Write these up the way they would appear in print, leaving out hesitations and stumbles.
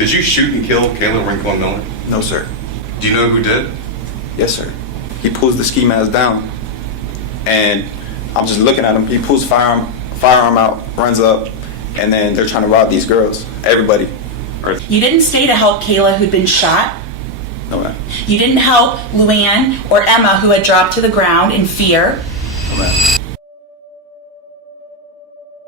Did you shoot and kill Kayla Rincon-Miller? No, sir. Do you know who did? Yes, sir. He pulls the ski mask down, and I'm just looking at him. He pulls firearm out, runs up, and then they're trying to rob these girls. Everybody. You didn't stay to help Kayla, who'd been shot. No, ma'am. You didn't help Luann or Emma, who had dropped to the ground in fear. No, ma'am.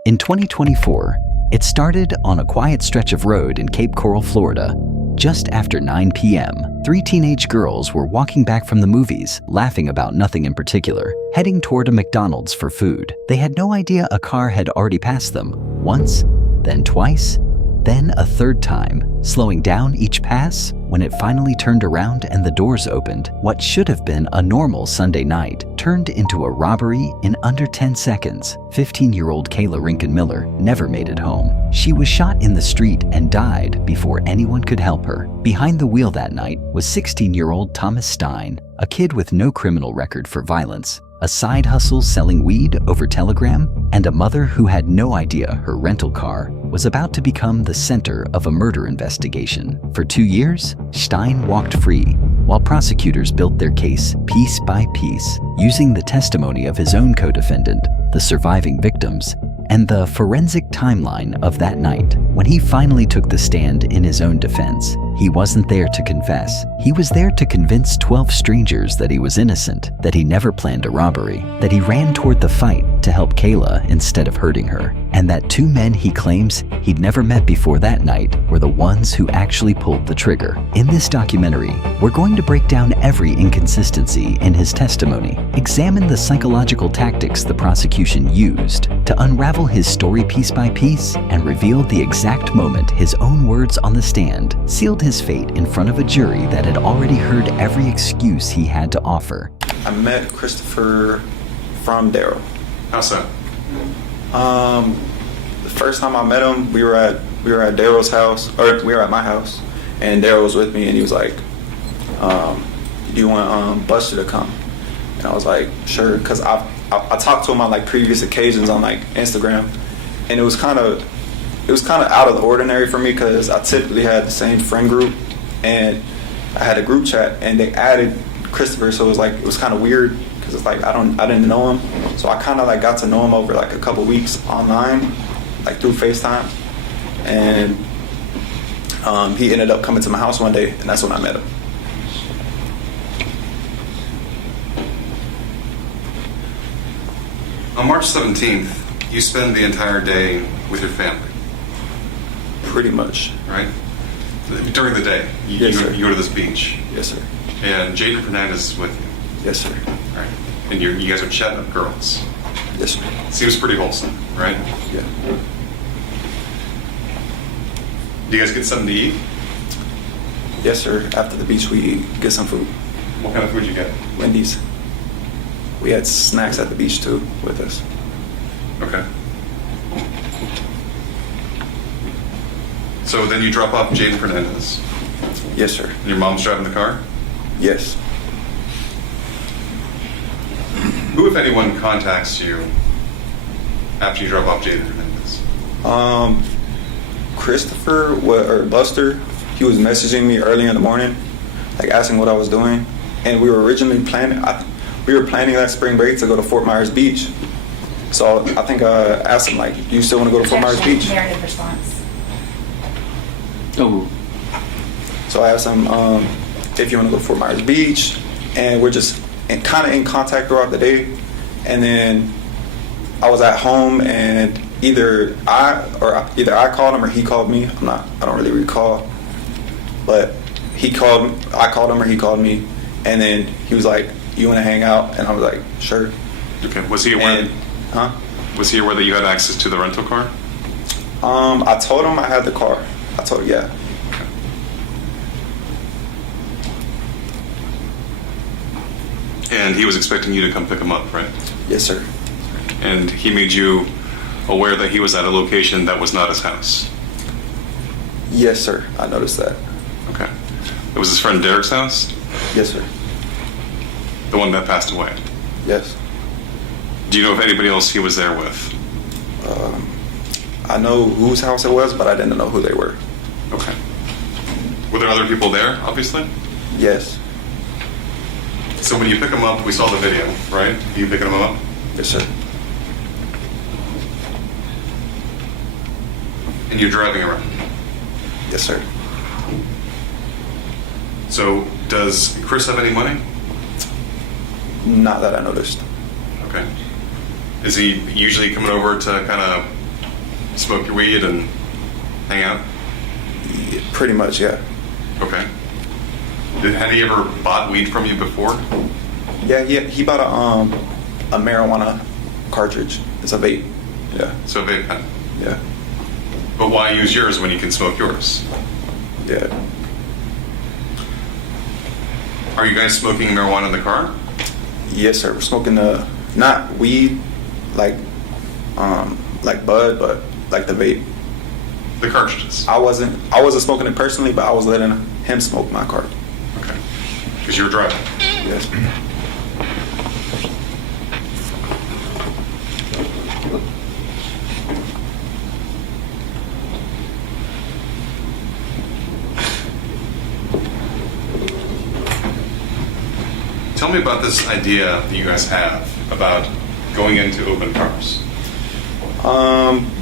In 2024, it started on a quiet stretch of road in Cape Coral, Florida. Just after 9 p.m., 3 teenage girls were walking back from the movies, laughing about nothing in particular, heading toward a McDonald's for food. They had no idea a car had already passed them, once, then twice, then a third time, slowing down each pass. When it finally turned around and the doors opened, what should have been a normal Sunday night turned into a robbery in under 10 seconds. 15-year-old Kayla Rincon-Miller never made it home. She was shot in the street and died before anyone could help her. Behind the wheel that night was 16-year-old Thomas Stein, a kid with no criminal record for violence, a side hustle selling weed over Telegram, and a mother who had no idea her rental car was about to become the center of a murder investigation. For 2 years, Stein walked free, while prosecutors built their case piece by piece, using the testimony of his own co-defendant, the surviving victims, and the forensic timeline of that night. When he finally took the stand in his own defense, he wasn't there to confess. He was there to convince 12 strangers that he was innocent, that he never planned a robbery, that he ran toward the fight to help Kayla instead of hurting her, and that 2 men he claims he'd never met before that night were the ones who actually pulled the trigger. In this documentary, we're going to break down every inconsistency in his testimony, examine the psychological tactics the prosecution used to unravel his story piece by piece, and reveal the exact moment his own words on the stand sealed his fate in front of a jury that had already heard every excuse he had to offer. I met Christopher from Daryl. How so? The first time I met him, we were at Daryl's house, or we were at my house, and Daryl was with me, and he was like, "Do you want Buster to come?" And I was like, "Sure," because I talked to him on like previous occasions on like Instagram, and it was kind of out of the ordinary for me because I typically had the same friend group, and I had a group chat, and they added Christopher, so it was kind of weird because it's like I didn't know him, so I kind of like got to know him over like a couple weeks online, like through FaceTime, and he ended up coming to my house one day, and that's when I met him. On March 17th, you spend the entire day with your family. Pretty much. Right? During the day, Yes, sir. you go to this beach. Yes, sir. And Jaden Fernandez is with you. Yes, sir. Right? And you guys are chatting up girls. Yes, sir. Seems pretty wholesome, right? Yeah. Do you guys get something to eat? Yes, sir. After the beach, we get some food. What kind of food you get? Wendy's. We had snacks at the beach too with us. Okay. So then you drop off Jaden Fernandez. Yes, sir. And your mom's driving the car? Yes. Who, if anyone, contacts you after you drop off Jaden Fernandez? Christopher or Buster, he was messaging me early in the morning, like asking what I was doing, and we were originally planning that spring break to go to Fort Myers Beach. So I think I asked him like, "Do you still want to go to Fort Myers Beach?" Narrative response. Oh. So I asked him if you want to go to Fort Myers Beach, and we're just kind of in contact throughout the day. And then I was at home, and either I called him or he called me. I don't really recall, but I called him or he called me, and then he was like, "You want to hang out?" And I was like, "Sure." Okay. Was he aware? Was he aware that you had access to the rental car? I told him I had the car. I told him, yeah. Okay. And he was expecting you to come pick him up, right? Yes, sir. And he made you aware that he was at a location that was not his house? Yes, sir. I noticed that. Okay. It was his friend Derek's house? Yes, sir. The one that passed away? Yes. Do you know if anybody else he was there with? I know whose house it was, but I didn't know who they were. Okay. Were there other people there, obviously? Yes. So when you pick him up, we saw the video, right? You picking him up? Yes, sir. And you're driving around. Yes, sir. So does Chris have any money? Not that I noticed. Okay. Is he usually coming over to kind of smoke your weed and hang out? Yeah, pretty much, yeah. Okay. Had he ever bought weed from you before? Yeah, he bought a marijuana cartridge. It's a vape. Yeah. So vape pen. Yeah. But why use yours when you can smoke yours? Yeah. Are you guys smoking marijuana in the car? Yes, sir. We're smoking not weed, like bud, but like the vape. The cartridges. I wasn't smoking it personally, but I was letting him smoke my car. Okay. Because you're driving. Yes. Tell me about this idea that you guys have about going into open cars.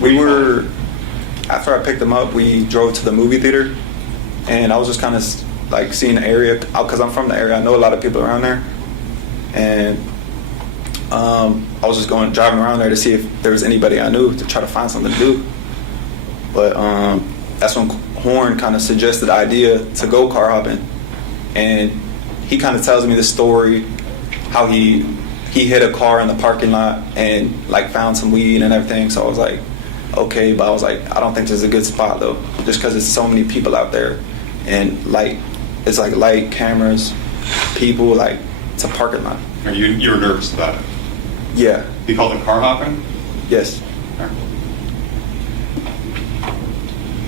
We were, after I picked him up, we drove to the movie theater, and I was just kind of like seeing the area, because I'm from the area. I know a lot of people around there, and I was just driving around there to see if there was anybody I knew to try to find something to do. But that's when Horn kind of suggested the idea to go car hopping, and he kind of tells me the story how he hit a car in the parking lot and like found some weed and everything. So I was like, okay, but I was like, I don't think this is a good spot though, just because there's so many people out there, and it's like light, cameras, people, like it's a parking lot. You were nervous about it. Yeah. He called it car hopping? Yes.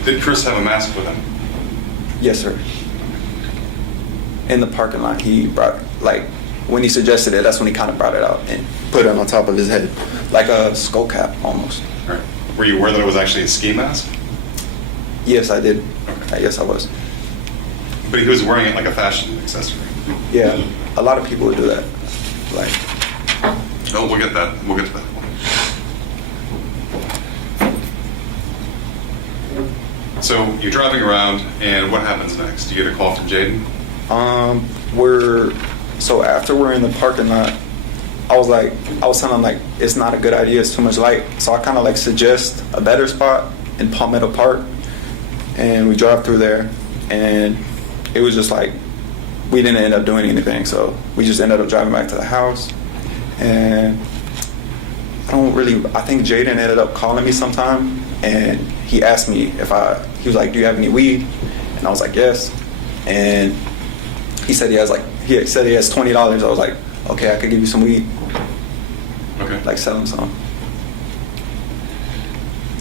Did Chris have a mask with him? Yes, sir. In the parking lot, he brought, like, when he suggested it, that's when he kind of brought it out and put it on top of his head, like a skull cap almost. Right. Were you aware that it was actually a ski mask? Yes, I did. Okay. Yes, I was. But he was wearing it like a fashion accessory. Yeah, a lot of people would do that. Like, Oh, we'll get that. We'll get to that one. So you're driving around, and what happens next? Do you get a call from Jaden? So after we're in the parking lot, I was telling him like it's not a good idea, it's too much light. So I kind of like suggest a better spot in Palmetto Park, and we drive through there, and it was just like we didn't end up doing anything. So we just ended up driving back to the house, and I think Jaden ended up calling me sometime, and he asked me he was like, do you have any weed? And I was like, yes. And he said he has $20. I was like, okay, I could give you some weed. Okay. Like sell him some.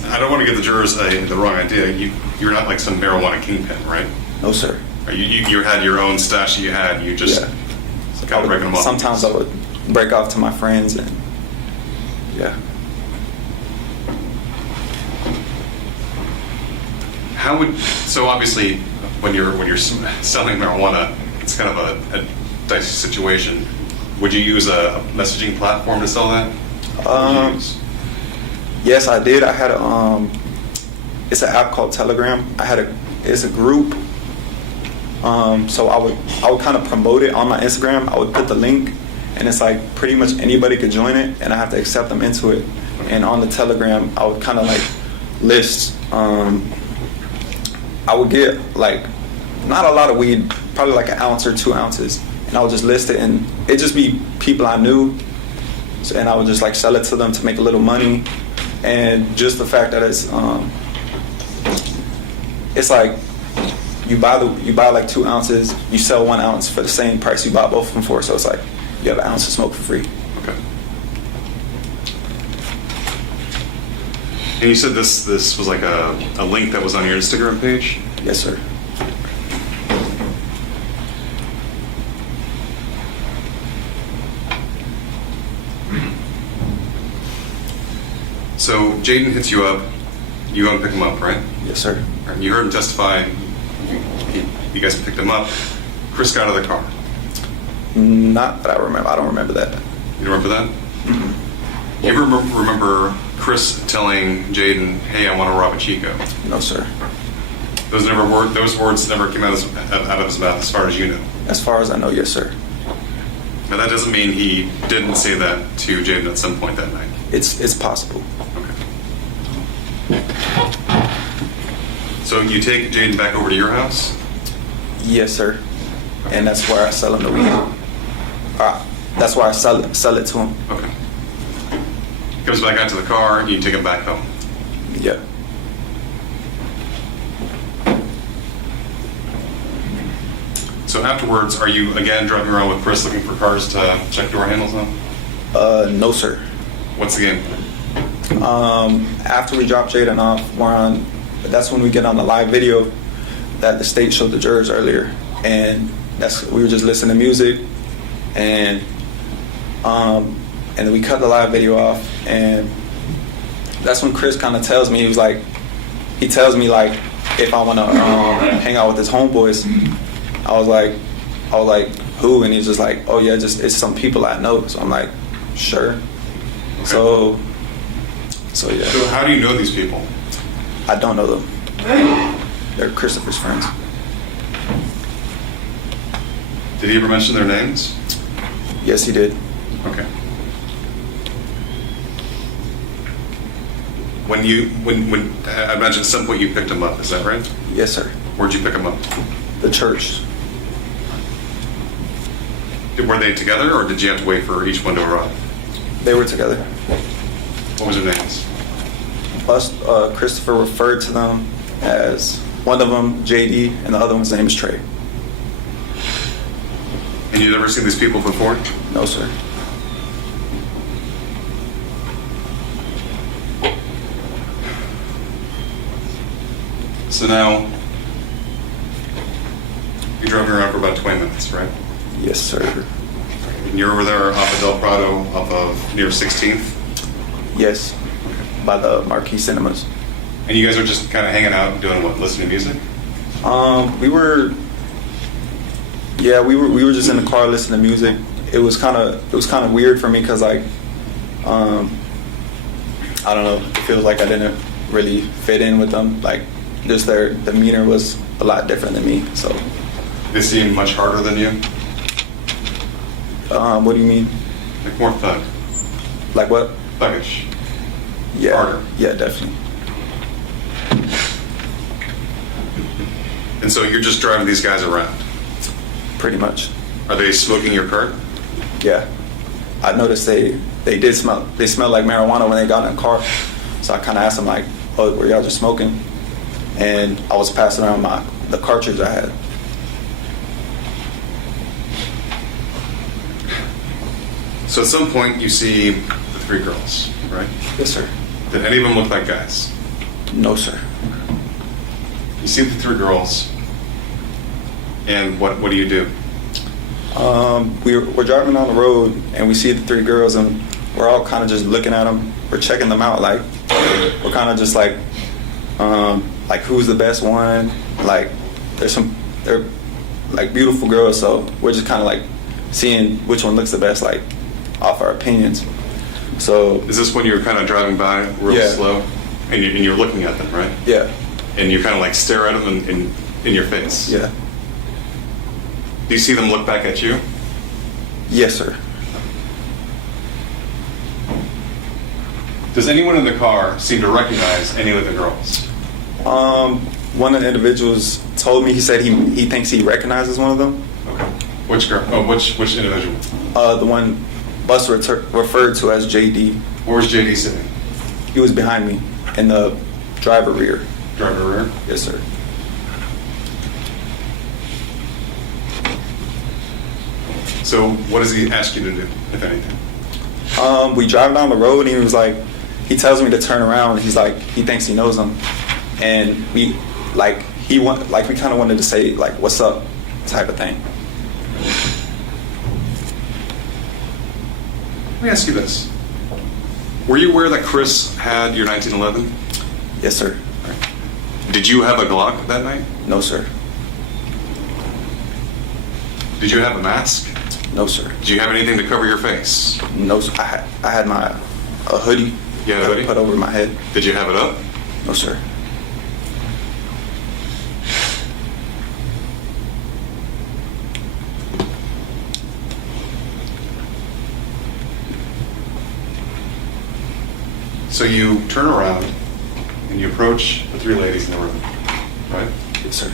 I don't want to give the jurors the wrong idea. You're not like some marijuana kingpin, right? No, sir. You had your own stash that you had. You just kind of breaking them off. Sometimes I would break off to my friends, and yeah. So obviously when you're selling marijuana, it's kind of a dicey situation. Would you use a messaging platform to sell that? Yes, I did. I had it's an app called Telegram. It's a group. So I would kind of promote it on my Instagram. I would put the link, and it's like pretty much anybody could join it, and I have to accept them into it. And on the Telegram, I would kind of like list. I would get like not a lot of weed, probably like an ounce or 2 ounces, and I would just list it, and it'd just be people I knew, and I would just like sell it to them to make a little money. And just the fact that it's like you buy like 2 ounces, you sell 1 ounce for the same price you bought both of them for, so it's like you have an ounce of smoke for free. Okay. And you said this was like a link that was on your Instagram page? Yes, sir. So Jaden hits you up. You go and pick him up, right? Yes, sir. And you heard him testify. You guys picked him up. Chris got out of the car. Not that I remember. I don't remember that. You remember that? Mm-hmm. You ever remember Chris telling Jaden, "Hey, I want to rob a Chico"? No, sir. Those words never came out of his mouth, as far as you know. As far as I know, yes, sir. Now that doesn't mean he didn't say that to Jaden at some point that night. It's possible. Okay. So you take Jaden back over to your house? Yes, sir. And that's where I sell him the weed. That's why I sell it to him. Okay. He comes back out to the car, you take him back home. Yeah. So afterwards, are you again driving around with Chris looking for cars to check door handles on? No, sir. What's the game? After we drop Jaden off, that's when we get on the live video that the state showed the jurors earlier, and we were just listening to music, and then we cut the live video off, and that's when Chris kind of tells me, he tells me if I want to hang out with his homeboys. I was like, who? And he's just like, oh yeah, it's some people I know. So I'm like, sure. Okay. So yeah. So how do you know these people? I don't know them. They're Christopher's friends. Did he ever mention their names? Yes, he did. Okay. When I imagine at some point you picked him up, is that right? Yes, sir. Where'd you pick him up? The church. Were they together, or did you have to wait for each one to arrive? They were together. What was their names? Christopher referred to them as, one of them JD, and the other one's name is Trey. And you've never seen these people before? No, sir. So now, you're driving around for about 20 minutes, right? Yes, sir. And you're over there off of Del Prado, off of near 16th? Yes, by the Marquee Cinemas. And you guys are just kind of hanging out and doing what, listening to music? We were just in the car listening to music. It was kind of weird for me because I don't know. It feels like I didn't really fit in with them. Like, just their demeanor was a lot different than me. So. They seem much harder than you? What do you mean? Like more thug? Like what? Thuggish? Yeah. Harder? Yeah, definitely. And so you're just driving these guys around? Pretty much. Are they smoking your car? Yeah. I noticed they smelled like marijuana when they got in the car. So I kind of asked them like, oh, were y'all just smoking? And I was passing around the cartridge I had. So at some point you see the three girls, right? Yes, sir. Did any of them look like guys? No, sir. You see the three girls, and what do you do? We're driving on the road, and we see the three girls, and we're all kind of just looking at them. We're checking them out, like we're kind of just like who's the best one? Like they're like beautiful girls, so we're just kind of like seeing which one looks the best, like off our opinions. So is this when you're kind of driving by real slow, and you're looking at them, right? Yeah. And you kind of like stare at them in your face. Yeah. Do you see them look back at you? Yes, sir. Does anyone in the car seem to recognize any of the girls? One of the individuals told me, he said he thinks he recognizes one of them. Okay. Which girl? Oh, which individual? The one Bus referred to as JD. Where was JD sitting? He was behind me in the driver rear. Driver rear? Yes, sir. So what does he ask you to do, if anything? We drive down the road, and he tells me to turn around. He's like, he thinks he knows him, and we kind of wanted to say like, "What's up?" type of thing. Let me ask you this: were you aware that Chris had your 1911? Yes, sir. Did you have a Glock that night? No, sir. Did you have a mask? No, sir. Did you have anything to cover your face? No, sir. I had a hoodie. You had a hoodie? Put over my head. Did you have it up? No, sir. So you turn around and you approach the three ladies in the room, right? Yes, sir.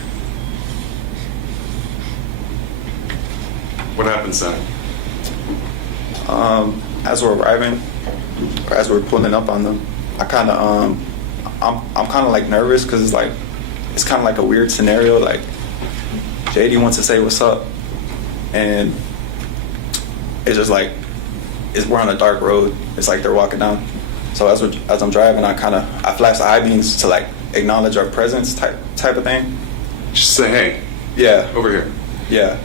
What happens then? As we're arriving, or as we're pulling up on them, I kind of, I'm kind of like nervous because it's kind of like a weird scenario. Like, JD wants to say what's up, and it's just like, we're on a dark road. It's like they're walking down. So as I'm driving, I flash the high beams to like acknowledge our presence type of thing. Just say, hey, Yeah. over here. Yeah.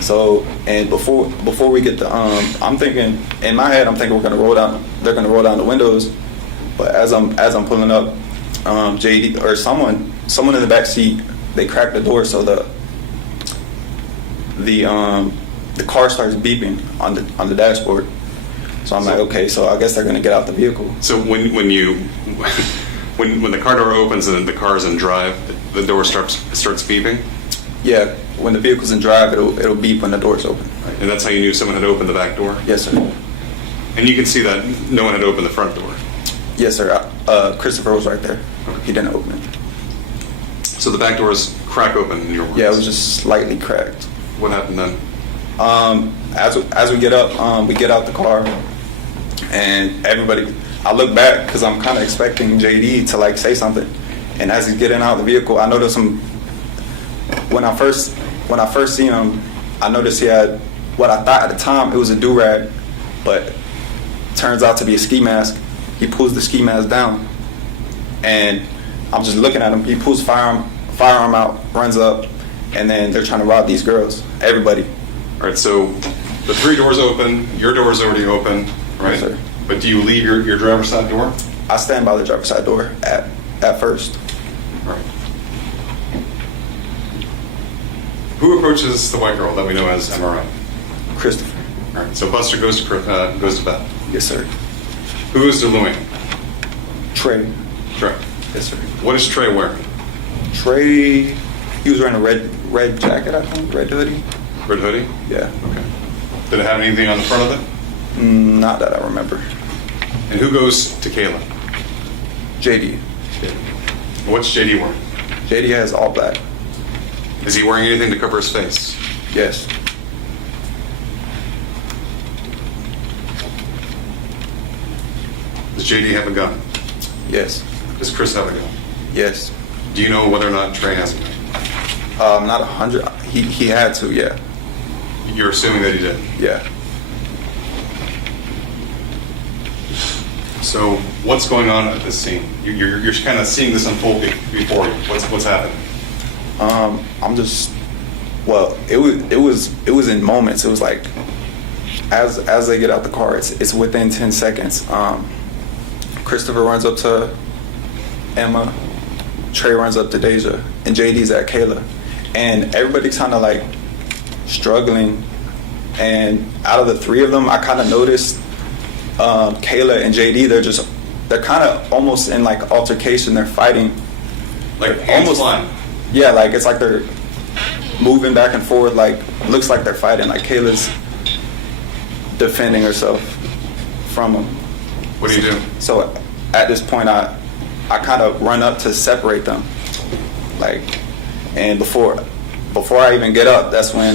So, and before we get to, I'm thinking, in my head, I'm thinking they're gonna roll down the windows. But as I'm pulling up, JD or someone in the back seat, they crack the door, so the car starts beeping on the dashboard. So I'm like, okay, so I guess they're gonna get out the vehicle. So when the car door opens and the car's in drive, the door starts beeping? Yeah, when the vehicle's in drive, it'll beep when the door's open. And that's how you knew someone had opened the back door? Yes, sir. And you can see that no one had opened the front door. Yes, sir. Christopher was right there. He didn't open it. So the back door is crack open in your words? Yeah, it was just slightly cracked. What happened then? As we get up, we get out the car, and everybody. I look back because I'm kind of expecting JD to like say something, and as he's getting out of the vehicle, I noticed him. When I first seen him, I noticed he had what I thought at the time it was a do-rag, but turns out to be a ski mask. He pulls the ski mask down, and I'm just looking at him. He pulls firearm out, runs up, and then they're trying to rob these girls. Everybody. All right, so the three doors open, your door's already open, right? Yes, sir. But do you leave your driver's side door? I stand by the driver's side door at first. All right. Who approaches the white girl that we know as MRI? Christopher. All right, so Buster goes to Beth. Yes, sir. Who goes to Louis? Trey. Trey. Yes, sir. What is Trey wearing? Trey, he was wearing a red jacket, I think, red hoodie. Red hoodie? Yeah. Okay. Did it have anything on the front of it? Not that I remember. And who goes to Kayla? JD. What's JD wearing? JD has all black. Is he wearing anything to cover his face? Yes. Does JD have a gun? Yes. Does Chris have a gun? Yes. Do you know whether or not Trey has a gun? Not 100. He had to. Yeah. You're assuming that he did. Yeah. So what's going on at this scene? You're kind of seeing this unfold before you. What's happening? I'm just. Well, it was in moments. It was like as they get out the car, it's within 10 seconds. Christopher runs up to Emma, Trey runs up to Deja, and JD's at Kayla, and everybody's kind of like struggling. And out of the three of them, I kind of noticed Kayla and JD. They're kind of almost in like altercation. They're fighting, Like hands flying. yeah, like it's like they're moving back and forth. Like looks like they're fighting. Like Kayla's defending herself from them. What do you do? So at this point, I kind of run up to separate them, like, and before I even get up, that's when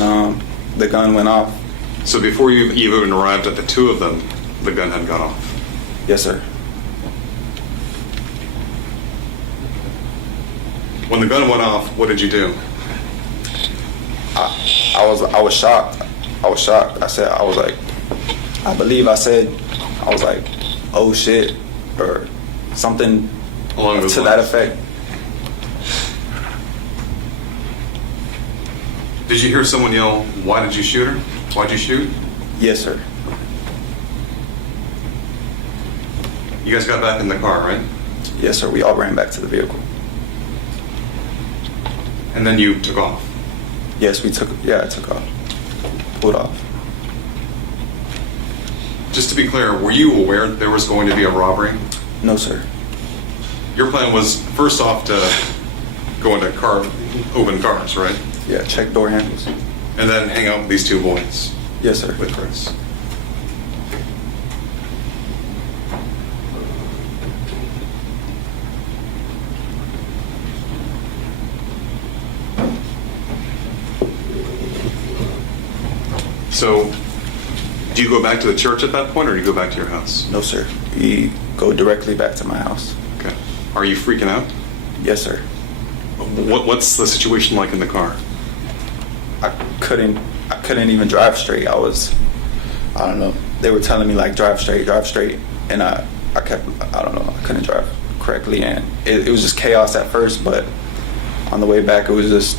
the gun went off. So before you even arrived at the two of them, the gun had gone off. Yes, sir. When the gun went off, what did you do? I was shocked. I was shocked. I was like, oh shit, or something Along those to lines. that effect. Did you hear someone yell, "Why did you shoot her? Why'd you shoot?" Yes, sir. You guys got back in the car, right? Yes, sir. We all ran back to the vehicle. And then you took off. Yes, I took off. pulled off. Just to be clear, were you aware there was going to be a robbery? No, sir. Your plan was first off to go into open cars, right? Yeah, check door handles. And then hang out with these two boys Yes, sir. with Chris. So, do you go back to the church at that point, or do you go back to your house? No, sir. We go directly back to my house. Okay. Are you freaking out? Yes, sir. What's the situation like in the car? I couldn't even drive straight. I don't know. They were telling me like drive straight, and I don't know. I couldn't drive correctly, and it was just chaos at first. But on the way back, it was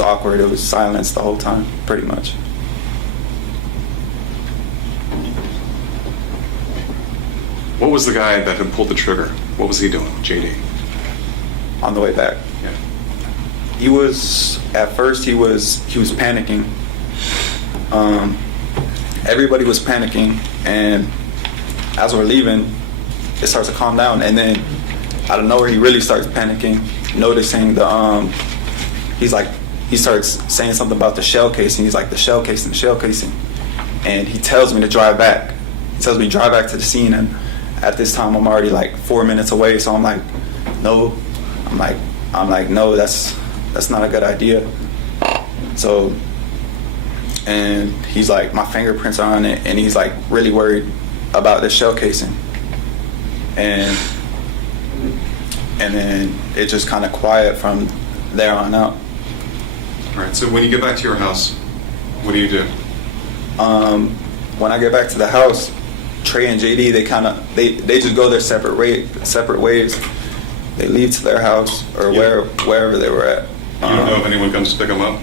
awkward. It was silence the whole time, pretty much. What was the guy that had pulled the trigger? What was he doing, JD? On the way back, Yeah. he was panicking. Everybody was panicking, and as we're leaving, it starts to calm down, and then out of nowhere he really starts panicking, noticing he starts saying something about the shell casing. He's like, the shell casing, and he tells me to drive back. He tells me to drive back to the scene, and at this time I'm already like 4 minutes away, so I'm like, no. I'm like, no, that's not a good idea. So, and he's like, my fingerprints are on it, and he's like really worried about the shell casing. And then it just kind of quiet from there on out. All right. So when you get back to your house, what do you do? When I get back to the house, Trey and JD, they just go their separate ways. They leave to their house or wherever they were at. You don't know if anyone comes to pick them up?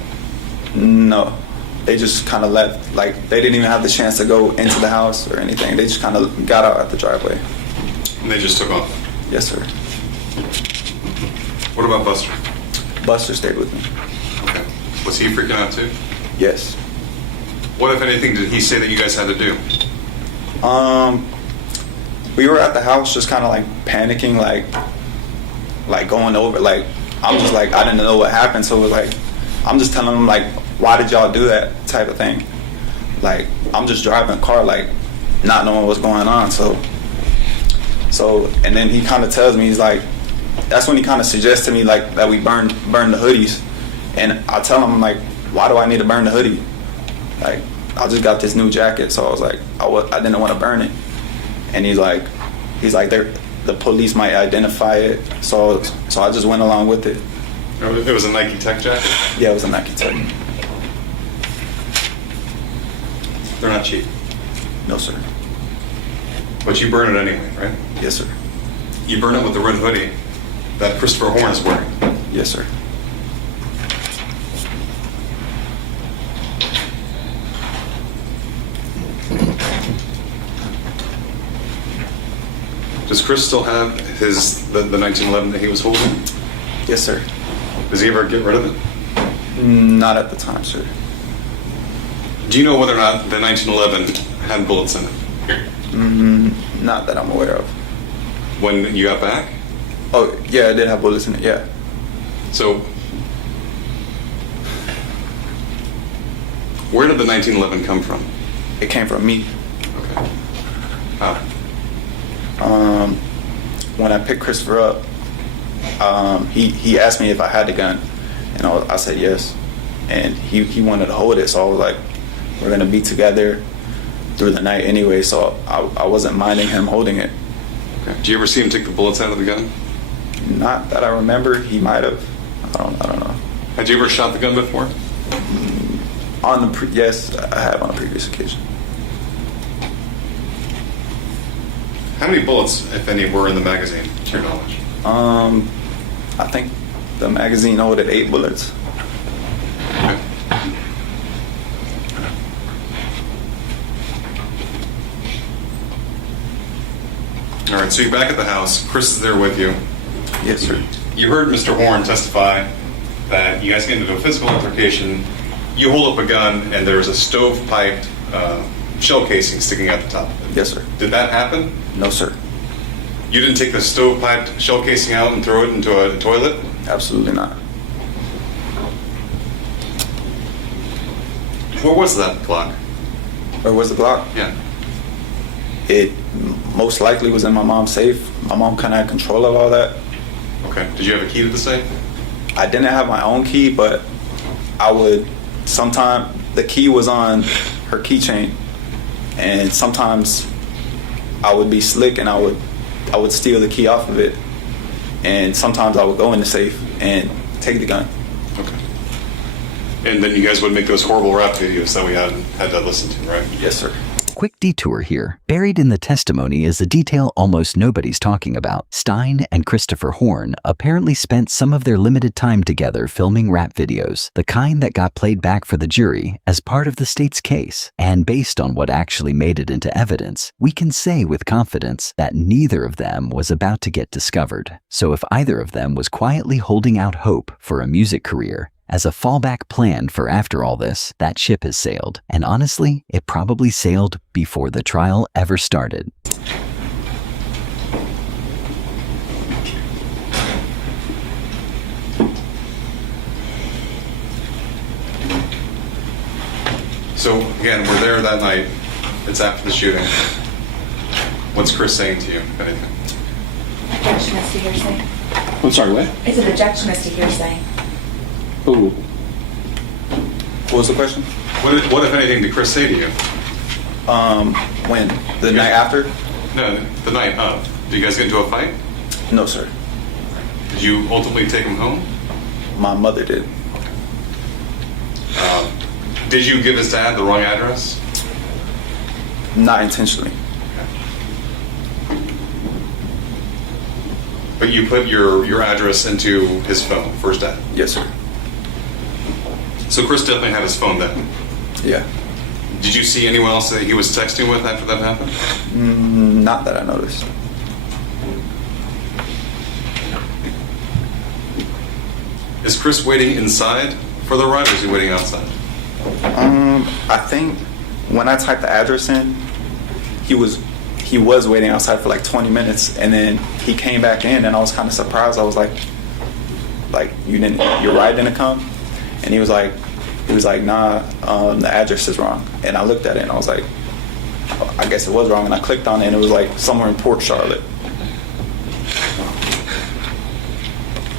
No, they just kind of left. Like, they didn't even have the chance to go into the house or anything. They just kind of got out at the driveway. And they just took off? Yes, sir. What about Buster? Buster stayed with me. Okay. Was he freaking out too? Yes. What, if anything, did he say that you guys had to do? We were at the house just kind of like panicking, like going over, like, I'm just like, I didn't know what happened, so it was like, I'm just telling them like, why did y'all do that type of thing? Like, I'm just driving a car, like, not knowing what's going on, so, and then he kind of tells me, he's like, that's when he kind of suggests to me like that we burn the hoodies, and I tell him, I'm like, why do I need to burn the hoodie? Like, I just got this new jacket, so I was like, I didn't want to burn it. And he's like, the police might identify it, so I just went along with it. It was a Nike Tech jacket? Yeah, it was a Nike Tech. They're not cheap. No, sir. But you burn it anyway, right? Yes, sir. You burn it with the red hoodie that Christopher Horn is wearing. Yes, sir. Does Chris still have the 1911 that he was holding? Yes, sir. Does he ever get rid of it? Not at the time, sir. Do you know whether or not the 1911 had bullets in it? Not that I'm aware of. When you got back? Oh, yeah, it did have bullets in it, yeah. So, where did the 1911 come from? It came from me. Okay. How? When I picked Christopher up, he asked me if I had the gun, and I said yes. And he wanted to hold it, so I was like, we're going to be together through the night anyway, so I wasn't minding him holding it. Okay. Did you ever see him take the bullets out of the gun? Not that I remember. He might have. I don't know. Had you ever shot the gun before? Yes, I have on a previous occasion. How many bullets, if any, were in the magazine, to your knowledge? I think the magazine holded 8 bullets. Okay. All right, so you're back at the house. Chris is there with you. Yes, sir. You heard Mr. Horn testify that you guys get into a physical altercation you hold up a gun and there's a stovepiped shell casing sticking out the top of it. Yes, sir. Did that happen? No, sir. You didn't take the stovepiped shell casing out and throw it into a toilet? Absolutely not. Where was that Glock? Where was the Glock? Yeah. It most likely was in my mom's safe. My mom kind of had control of all that. Okay. Did you have a key to the safe? I didn't have my own key, but I would sometimes, the key was on her keychain, and sometimes I would be slick and I would steal the key off of it, and sometimes I would go in the safe and take the gun. Okay. And then you guys would make those horrible rap videos that we had to listen to, right? Yes, sir. Quick detour here. Buried in the testimony is a detail almost nobody's talking about. Stein and Christopher Horn apparently spent some of their limited time together filming rap videos, the kind that got played back for the jury as part of the state's case. And based on what actually made it into evidence, we can say with confidence that neither of them was about to get discovered. So if either of them was quietly holding out hope for a music career, as a fallback plan for after all this, that ship has sailed. And honestly, it probably sailed before the trial ever started. So again, we're there that night. It's after the shooting. What's Chris saying to you, if anything? Objection as to hearsay. I'm sorry, what? It's an objection as to hearsay. Ooh. What was the question? What if anything, did Chris say to you? When? The night after? No, the night of. Did you guys get into a fight? No, sir. Did you ultimately take him home? My mother did. Did you give his dad the wrong address? Not intentionally. But you put your address into his phone for his dad? Yes, sir. So Chris definitely had his phone then? Yeah. Did you see anyone else that he was texting with after that happened? Not that I noticed. Is Chris waiting inside for the ride or is he waiting outside? I think when I typed the address in, he was waiting outside for like 20 minutes, and then he came back in, and I was kind of surprised. I was like, your ride didn't come? And he was like, nah, the address is wrong. And I looked at it and I was like, oh, I guess it was wrong. And I clicked on it and it was like somewhere in Port Charlotte.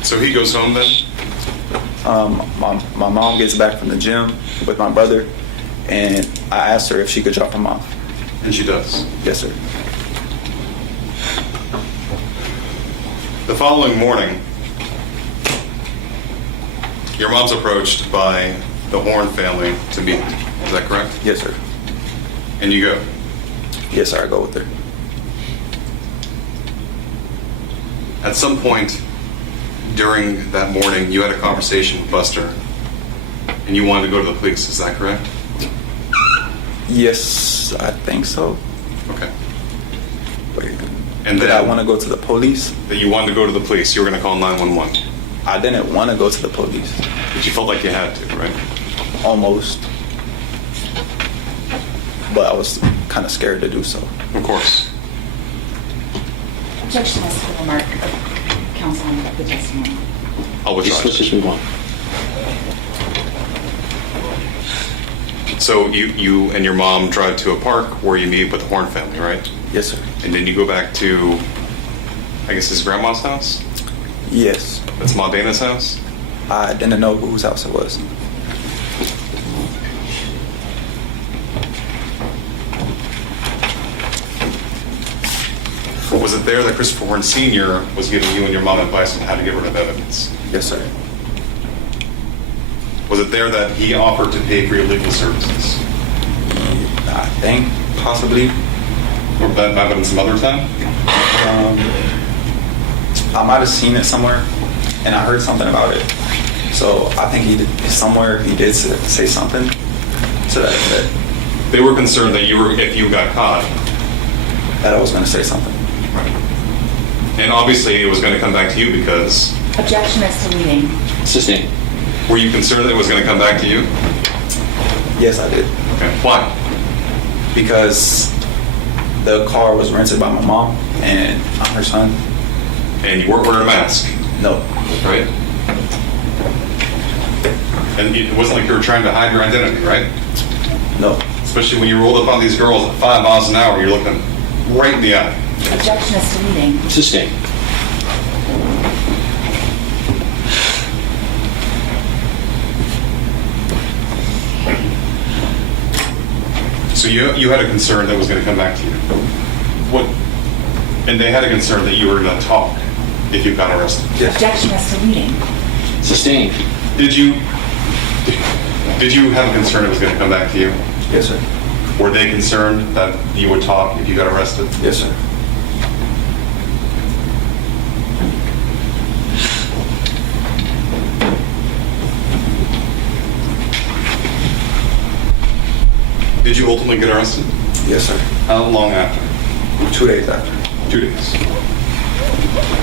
So he goes home then? My mom gets back from the gym with my brother, and I asked her if she could drop him off. And she does. Yes, sir. The following morning, your mom's approached by the Horn family to meet. Is that correct? Yes, sir. And you go. Yes, sir. I go with her. At some point during that morning, you had a conversation with Buster, and you wanted to go to the police. Is that correct? Yes, I think so. Okay. Wait. And Did then I want to go to the police? that you wanted to go to the police. You were going to call 911. I didn't want to go to the police. But you felt like you had to, right? Almost. But I was kind of scared to do so. Of course. Objection as to the remark of counsel on the testimony. I'll withdraw. Let's just move on. So you and your mom drive to a park where you meet with the Horn family, right? Yes, sir. And then you go back to, I guess, his grandma's house? Yes. That's Ma Dana's house? I didn't know whose house it was. Was it there that Christopher Horn Sr. was giving you and your mom advice on how to get rid of evidence? Yes, sir. Was it there that he offered to pay for your legal services? I think possibly. Or that might have been some other time? I might have seen it somewhere, and I heard something about it. So I think he did say something to that effect. They were concerned that if you got caught. That I was going to say something. Right. And obviously it was going to come back to you because. Objection as to leading. Sustained. Were you concerned that it was going to come back to you? Yes, I did. Okay. Why? Because the car was rented by my mom and I'm her son. And you weren't wearing a mask, No. right? And it wasn't like you were trying to hide your identity, right? No. Especially when you rolled up on these girls at 5 miles an hour, you're looking right in the eye. Objection is to leading. Sustain. So you had a concern that was going to come back to you. What? And they had a concern that you were going to talk if you got arrested. Yes. Objection is to leading. Sustain. Did you have a concern it was going to come back to you? Yes, sir. Were they concerned that you would talk if you got arrested? Yes, sir. Did you ultimately get arrested? Yes, sir. How long after? 2 days after. 2 days.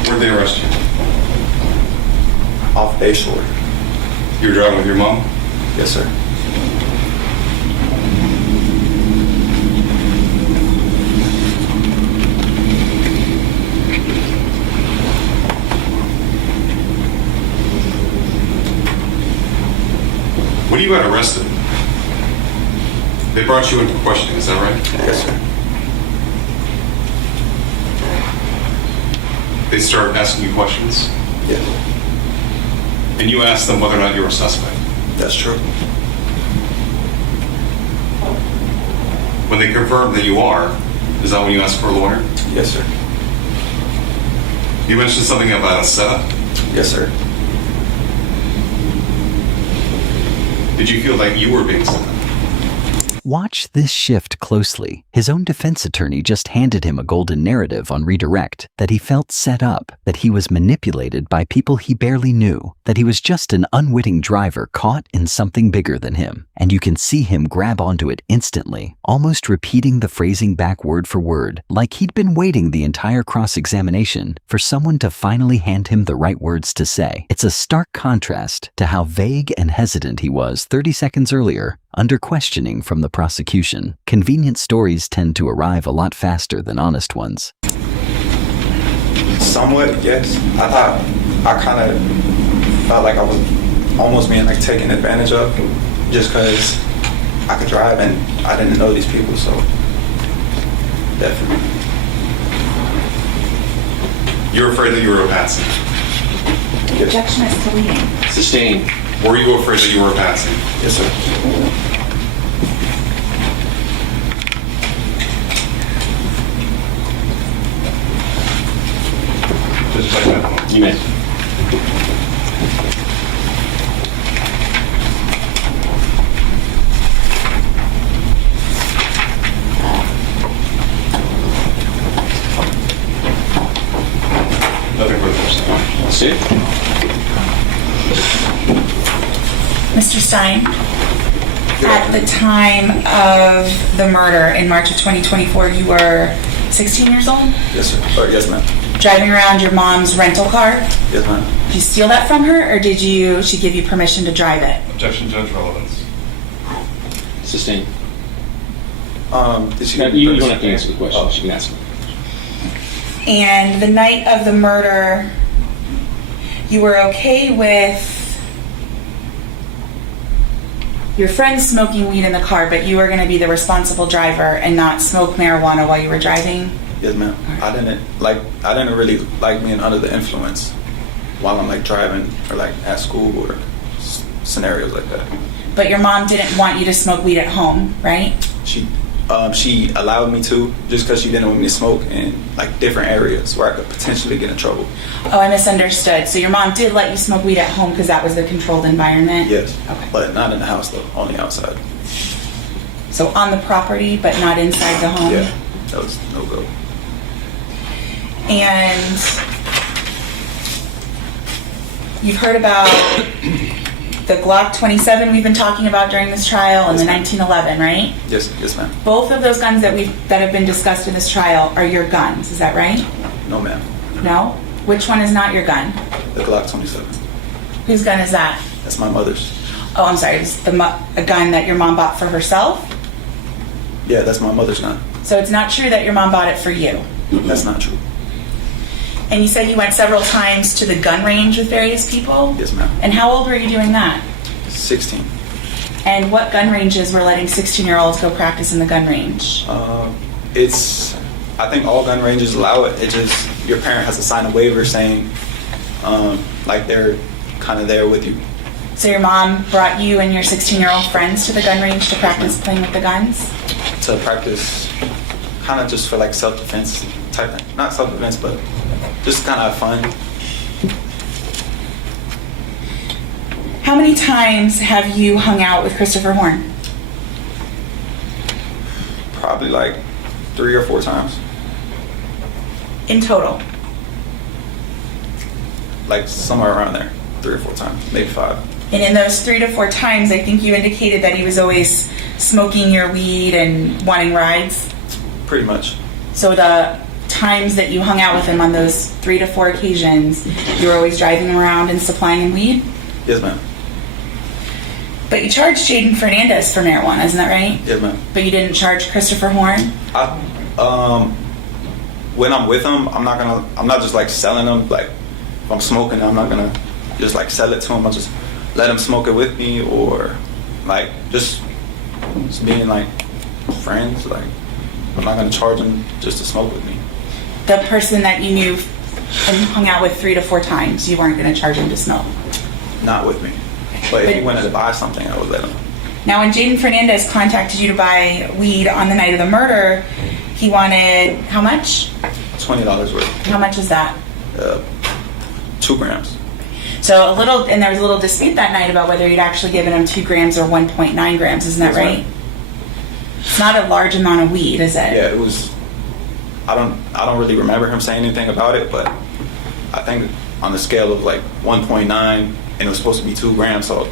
Where'd they arrest you? Off Bayshore. You were driving with your mom? Yes, sir. When you got arrested, they brought you in for questioning, is that right? Yes, sir. They started asking you questions, Yes. and you asked them whether or not you were a suspect. That's true. When they confirmed that you are, is that when you asked for a lawyer? Yes, sir. You mentioned something about a setup. Yes, sir. Did you feel like you were being set up? Watch this shift closely. His own defense attorney just handed him a golden narrative on redirect that he felt set up, that he was manipulated by people he barely knew, that he was just an unwitting driver caught in something bigger than him. And you can see him grab onto it instantly, almost repeating the phrasing back word for word, like he'd been waiting the entire cross-examination for someone to finally hand him the right words to say. It's a stark contrast to how vague and hesitant he was 30 seconds earlier, under questioning from the prosecution. Convenient stories tend to arrive a lot faster than honest ones. Somewhat, yes. I kind of felt like I was almost being like taken advantage of just because I could drive and I didn't know these people, so definitely. You were afraid that you were a patsy. Objection is to leading. Sustain. Were you afraid that you were a patsy? Yes, sir. Just like that. You may. Nothing further. Sit. Mr. Stein, at the time of the murder in March of 2024, you were 16 years old? Yes, sir. Or yes, ma'am. Driving around your mom's rental car? Yes, ma'am. Did you steal that from her, or did she give you permission to drive it? Objection, judge, relevance. Sustain. Did she Now, you don't have to answer the question. She can ask. And the night of the murder, you were okay with your friends smoking weed in the car, but you were going to be the responsible driver and not smoke marijuana while you were driving? Yes, ma'am. I didn't really like being under the influence while I'm like driving or like at school or scenarios like that. But your mom didn't want you to smoke weed at home, right? She allowed me to just because she didn't want me to smoke in like different areas where I could potentially get in trouble. Oh, I misunderstood. So your mom did let you smoke weed at home because that was the controlled environment? Yes. Okay. But not in the house though, only outside. So on the property, but not inside the home? Yeah, that was no go. And you've heard about the Glock 27 we've been talking about during this trial and the 1911, right? Yes, ma'am. Both of those guns that have been discussed in this trial are your guns, is that right? No, ma'am. No? Which one is not your gun? The Glock 27. Whose gun is that? That's my mother's. Oh, I'm sorry. It was a gun that your mom bought for herself? Yeah, that's my mother's gun. So it's not true that your mom bought it for you? That's not true. And you said you went several times to the gun range with various people? Yes, ma'am. And how old were you doing that? 16. And what gun ranges were letting 16-year-olds go practice in the gun range? I think all gun ranges allow it. It just, your parent has to sign a waiver saying, like they're kind of there with you. So your mom brought you and your 16-year-old friends to the gun range to practice playing with the guns? To practice, kind of just for like self-defense type thing. Not self-defense, but just kind of fun. How many times have you hung out with Christopher Horn? Probably like 3 or 4 times. In total? Like somewhere around there. 3 or 4 times, maybe 5. And in those 3 to 4 times, I think you indicated that he was always smoking your weed and wanting rides. Pretty much. So the times that you hung out with him on those 3 to 4 occasions, you were always driving him around and supplying him weed? Yes, ma'am. But you charged Jaden Fernandez for marijuana, isn't that right? Yes, ma'am. But you didn't charge Christopher Horn? When I'm with him, I'm not just like selling him. Like if I'm smoking, I'm not gonna just like sell it to him. I'll just let him smoke it with me, or like just being like friends. Like I'm not gonna charge him just to smoke with me. The person that you knew and hung out with 3 to 4 times, you weren't going to charge him to smoke? Not with me. But if he wanted to buy something, I would let him. Now, when Jaden Fernandez contacted you to buy weed on the night of the murder, he wanted how much? $20 worth. How much was that? 2 grams. So and there was a little dispute that night about whether you'd actually given him 2 grams or 1.9 grams, isn't that That's right? right. It's not a large amount of weed, is it? Yeah, it was. I don't really remember him saying anything about it, but I think on the scale of like 1.9, and it was supposed to be 2 grams, so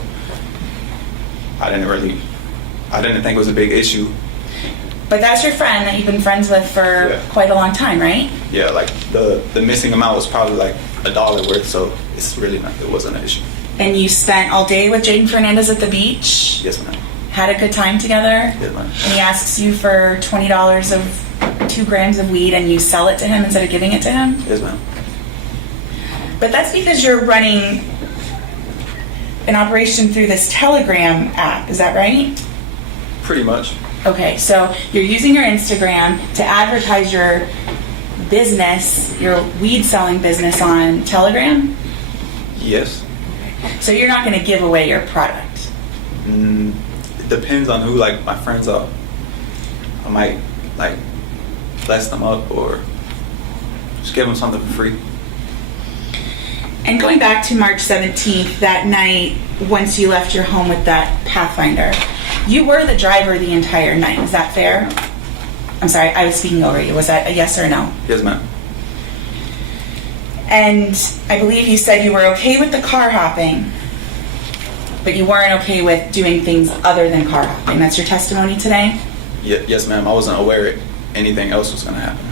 I didn't think it was a big issue. But that's your friend that you've been friends with for Yeah. quite a long time, right? Yeah, like the missing amount was probably like $1 worth, so it wasn't an issue. And you spent all day with Jaden Fernandez at the beach? Yes, ma'am. Had a good time together? Yes, ma'am. And he asks you for $20 of 2 grams of weed and you sell it to him instead of giving it to him? Yes, ma'am. But that's because you're running an operation through this Telegram app, is that right? Pretty much. Okay, so you're using your Instagram to advertise your business, your weed selling business on Telegram? Yes. So you're not going to give away your product? It depends on who, like, my friends are. I might, like, bless them up or just give them something for free. And going back to March 17th, that night, once you left your home with that Pathfinder, you were the driver the entire night. Is that fair? I'm sorry, I was speaking over you. Was that a yes or a no? Yes, ma'am. And I believe you said you were okay with the car hopping, but you weren't okay with doing things other than car hopping. That's your testimony today? Yes, ma'am. I wasn't aware anything else was going to happen.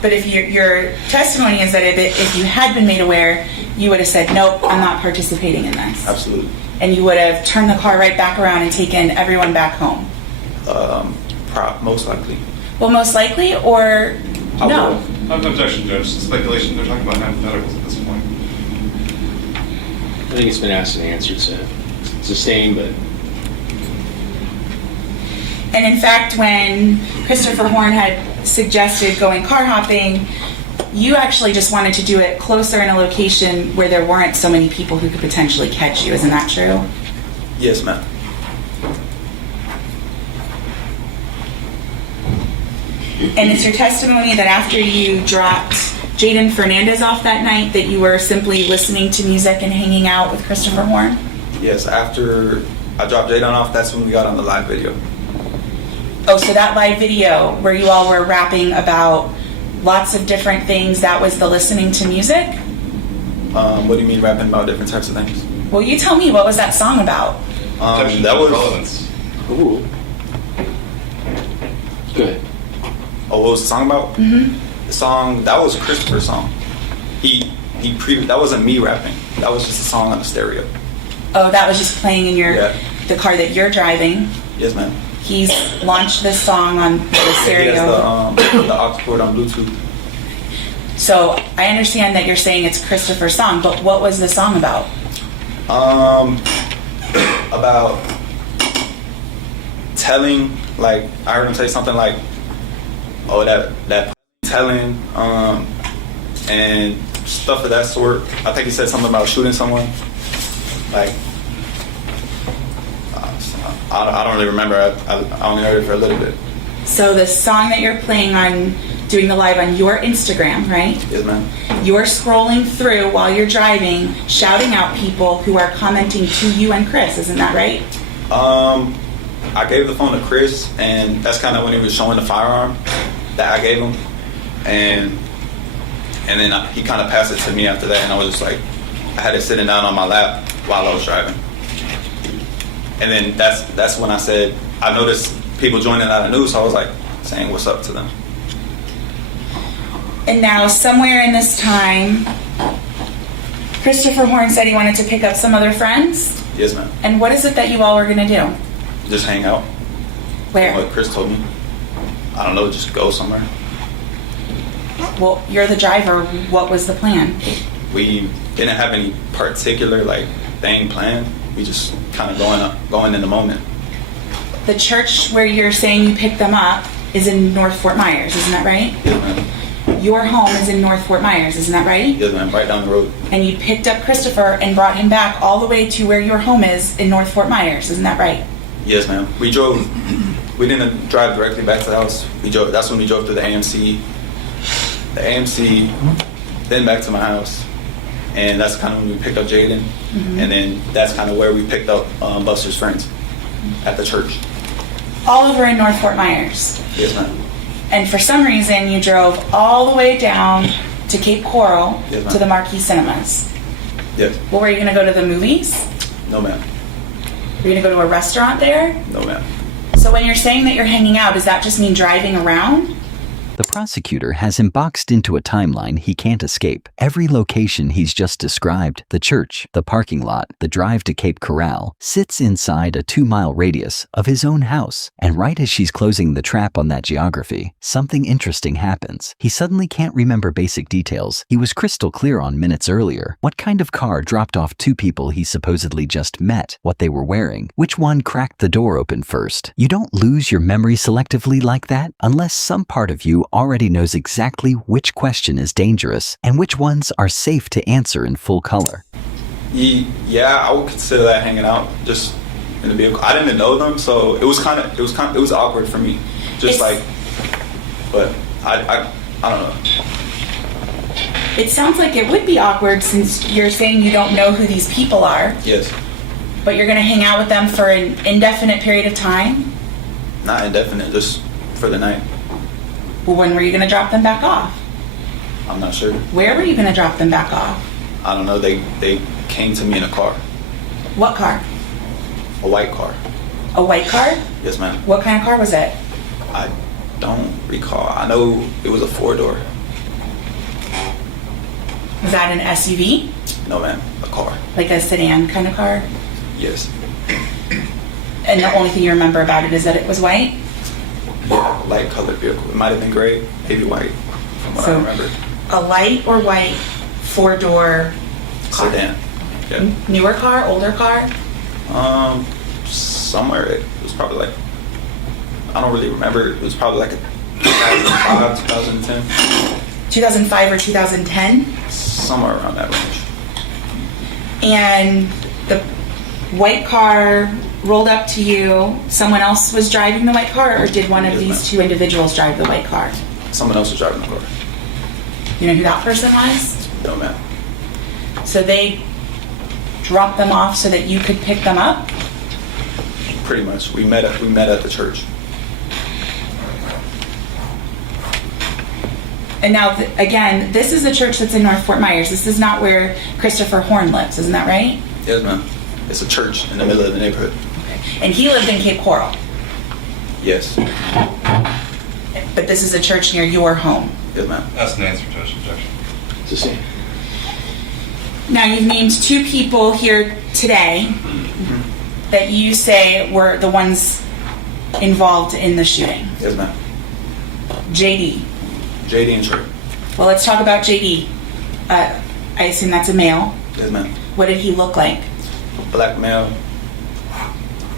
But if your testimony is that if you had been made aware, you would have said, nope, I'm not participating in this. Absolutely. And you would have turned the car right back around and taken everyone back home. Most likely. Well, most likely, or no? Objection, Judge. Speculation. They're talking about hypotheticals at this point. I think it's been asked and answered, so sustained, but And in fact, when Christopher Horn had suggested going car hopping, you actually just wanted to do it closer in a location where there weren't so many people who could potentially catch you. Isn't that true? Yes, ma'am. And it's your testimony that after you dropped Jaden Fernandez off that night, that you were simply listening to music and hanging out with Christopher Horn? Yes, after I dropped Jadon off, that's when we got on the live video. Oh, so that live video where you all were rapping about lots of different things, that was the listening to music? What do you mean rapping about different types of things? Well, you tell me, what was that song about? Objection, That Judge. was... Relevance. ooh. Good. Oh, what was the song about? Mm-hmm. The song, that was Christopher's song. That wasn't me rapping. That was just a song on the stereo. Oh, that was just playing in Yeah. the car that you're driving. Yes, ma'am. He's launched this song on the He has stereo. the aux cord on Bluetooth. So I understand that you're saying it's Christopher's song, but what was the song about? About telling, like, I heard him say something like, oh, that telling, and stuff of that sort. I think he said something about shooting someone. Like, I don't really remember. I only heard it for a little bit. So the song that you're playing on, doing the live on your Instagram, right? Yes, ma'am. You're scrolling through while you're driving, shouting out people who are commenting to you and Chris, isn't that right? I gave the phone to Chris, and that's kind of when he was showing the firearm that I gave him, and then he kind of passed it to me after that, and I was just like, I had it sitting down on my lap while I was driving, and then that's when I said, I noticed people joining out of news, so I was like saying what's up to them. And now somewhere in this time, Christopher Horn said he wanted to pick up some other friends. Yes, ma'am. And what is it that you all were going to do? Just hang out. Where? What Chris told me. I don't know, just go somewhere. Well, you're the driver. What was the plan? We didn't have any particular thing planned. We just kind of going in the moment. The church where you're saying you picked them up is in North Fort Myers, isn't that right? Yes, ma'am. Your home is in North Fort Myers, isn't that right? Yes, ma'am. Right down the road. And you picked up Christopher and brought him back all the way to where your home is in North Fort Myers, isn't that right? Yes, ma'am. We didn't drive directly back to the house. That's when we drove through the AMC, then back to my house. And that's kind of when we picked up Jaden. Mm-hmm. And then that's kind of where we picked up Buster's friends at the church. All over in North Fort Myers. Yes, ma'am. And for some reason, you drove all the way down to Cape Coral Yes, ma'am. to the Marquee Cinemas. Yes. Well, were you going to go to the movies? No, ma'am. Were you going to go to a restaurant there? No, ma'am. So when you're saying that you're hanging out, does that just mean driving around? The prosecutor has him boxed into a timeline he can't escape. Every location he's just described, the church, the parking lot, the drive to Cape Coral, sits inside a 2-mile radius of his own house. And right as she's closing the trap on that geography, something interesting happens. He suddenly can't remember basic details he was crystal clear on minutes earlier. What kind of car dropped off 2 people he supposedly just met? What they were wearing? Which one cracked the door open first? You don't lose your memory selectively like that unless some part of you already knows exactly which question is dangerous and which ones are safe to answer in full color. Yeah, I would consider that hanging out just in the vehicle. I didn't know them, so it was awkward for me. But I don't know. It sounds like it would be awkward since you're saying you don't know who these people are, Yes, but you're going to hang out with them for an indefinite period of time? not indefinite, just for the night. Well, when were you going to drop them back off? I'm not sure. Where were you going to drop them back off? I don't know. They came to me in a car, What car? a white car. A white car? Yes, ma'am. What kind of car was it? I don't recall. I know it was a 4-door. Was that an SUV? No, ma'am. A car. Like a sedan kind of car? Yes. And the only thing you remember about it is that it was white? Yeah, light colored vehicle. It might have been gray, maybe white, from what I remember. A light or white 4-door car? Sedan. Yeah. Newer car? Older car? Somewhere it was probably I don't really remember. It was probably a 2005, 2010, 2005 or 2010? somewhere around that range. And the white car rolled up to you. Someone else was driving the white car, or did one of Yes, these ma'am. 2 individuals drive the white car? Someone else was driving the car. You know who that person was? No, ma'am. So they dropped them off so that you could pick them up? Pretty much. We met at the church. And now, again, this is the church that's in North Fort Myers. This is not where Christopher Horn lives, isn't that right? Yes, ma'am. It's a church in the middle of the neighborhood. And he lived in Cape Coral. Yes. But this is a church near your home. Yes, ma'am. That's an answer to his objection. It's the same. Now, you've named 2 people here today that you say were the ones involved in the shooting. Yes, ma'am. JD. JD and Trey. Well, let's talk about JD. I assume that's a male. Yes, ma'am. What did he look like? Black male.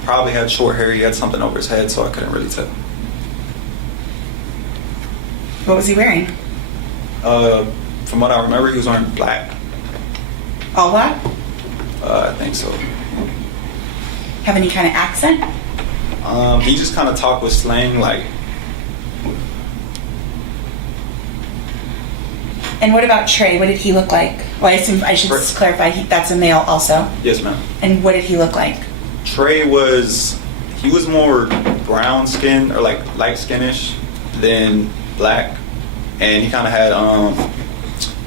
Probably had short hair. He had something over his head, so I couldn't really tell. What was he wearing? From what I remember, he was wearing black. All black? I think so. Have any kind of accent? He just kind of talked with slang, like. And what about Trey? What did he look like? Well, I assume I should clarify, that's a male also. Yes, ma'am. And what did he look like? Trey was more brown skin or like light skinish than black, and he kind of had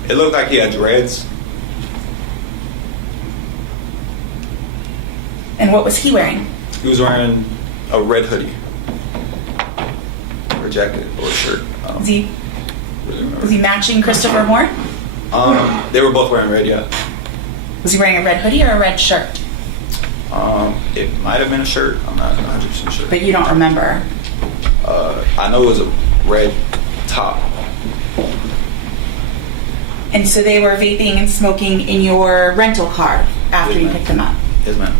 it looked like he had dreads. And what was he wearing? He was wearing a red hoodie or jacket or shirt. Was he Really remember. was he matching Christopher Horn? They were both wearing red, yeah. Was he wearing a red hoodie or a red shirt? It might have been a shirt. I'm not 100% sure. But you don't remember. I know it was a red top. And so they were vaping and smoking in your rental car after Yes, you ma'am. picked them up. Yes, ma'am.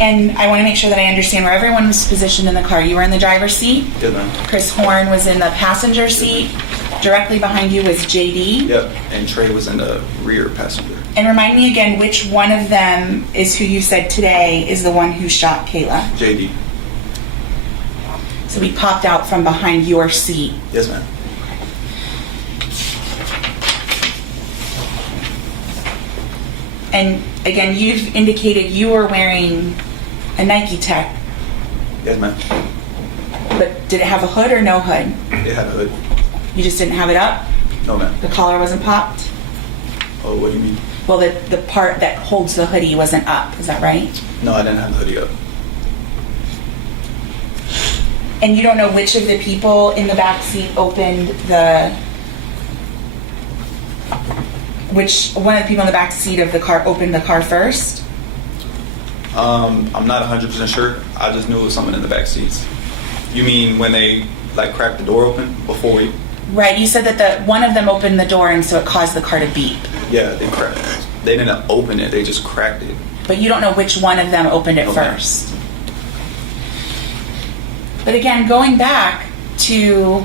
And I want to make sure that I understand where everyone was positioned in the car. You were in the driver's seat. Yes, ma'am. Chris Horn was in the passenger seat. Directly behind you was JD. Yep. And Trey was in the rear passenger. And remind me again, which one of them is who you said today is the one who shot Kayla? JD. So he popped out from behind your seat. Yes, ma'am. And again, you've indicated you were wearing a Nike Tech, Yes, ma'am. but did it have a hood or no hood? It had a hood. You just didn't have it up? No, ma'am. The collar wasn't popped? Oh, what do you mean? Well, the part that holds the hoodie wasn't up, is that right? No, I didn't have the hoodie up. And you don't know which of the people in the back seat opened which one of the people in the back seat of the car opened the car first? I'm not 100% sure. I just knew it was someone in the back seats. You mean when they like cracked the door open before we? Right, you said that one of them opened the door and so it caused the car to beep. Yeah, they cracked. They didn't open it. They just cracked it. But you don't know which one of them opened it Okay. first. But again, going back to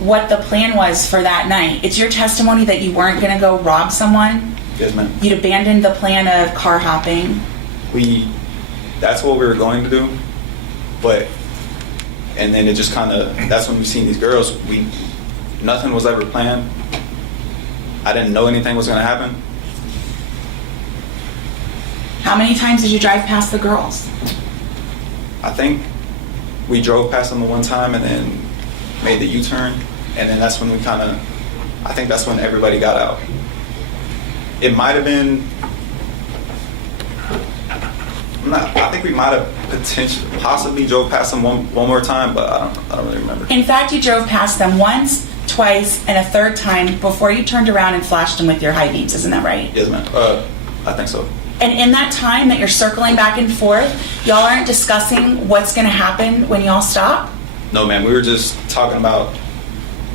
what the plan was for that night, it's your testimony that you weren't going to go rob someone. Yes, ma'am. You'd abandoned the plan of car hopping. That's what we were going to do, and then it just kind of, that's when we seen these girls. Nothing was ever planned. I didn't know anything was going to happen. How many times did you drive past the girls? I think we drove past them the one time and then made the U-turn, and then that's when I think that's when everybody got out. It might have been, I think we might have possibly drove past them one more time, but I don't really remember. In fact, you drove past them once, twice, and a third time before you turned around and flashed them with your high beams, isn't that right? Yes, ma'am. I think so. And in that time that you're circling back and forth, y'all aren't discussing what's going to happen when y'all stop? No, ma'am. We were just talking about,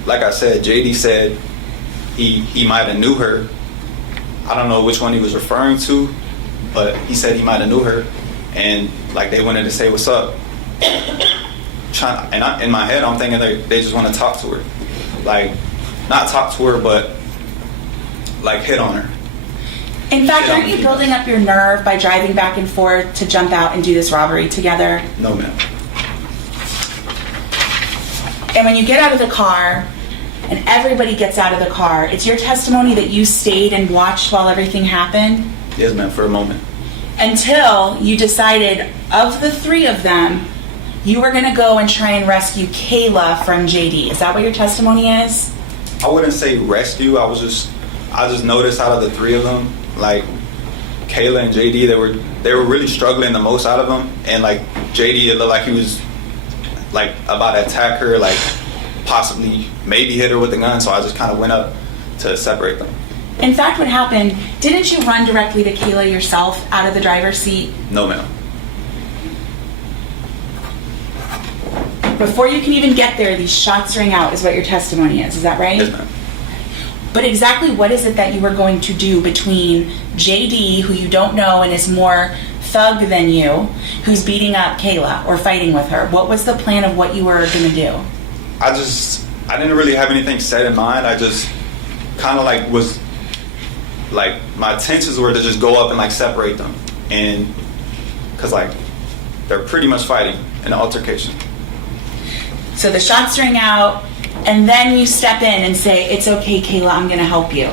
like I said, JD said he might have knew her. I don't know which one he was referring to, but he said he might have knew her, and like they wanted to say what's up. In my head, I'm thinking they just want to talk to her, like not talk to her, but like hit on her. In fact, Yeah. aren't you building up your nerve by driving back and forth to jump out and do this robbery together? No, ma'am. And when you get out of the car, and everybody gets out of the car, it's your testimony that you stayed and watched while everything happened? Yes, ma'am, for a moment. Until you decided, of the three of them, you were going to go and try and rescue Kayla from JD. Is that what your testimony is? I wouldn't say rescue. I just noticed out of the three of them, like Kayla and JD, they were really struggling the most out of them, and like JD, it looked like he was like about to attack her, like possibly maybe hit her with a gun. So I just kind of went up to separate them. In fact, what happened, didn't you run directly to Kayla yourself out of the driver's seat? No, ma'am. Before you can even get there, these shots ring out is what your testimony is that right? Yes, ma'am. But exactly what is it that you were going to do between JD, who you don't know and is more thug than you, who's beating up Kayla or fighting with her? What was the plan of what you were going to do? I didn't really have anything set in mind. I just kind of like was like, my intentions were to just go up and like separate them, and because like they're pretty much fighting in an altercation. So the shots ring out, and then you step in and say, "It's okay, Kayla, I'm going to help you."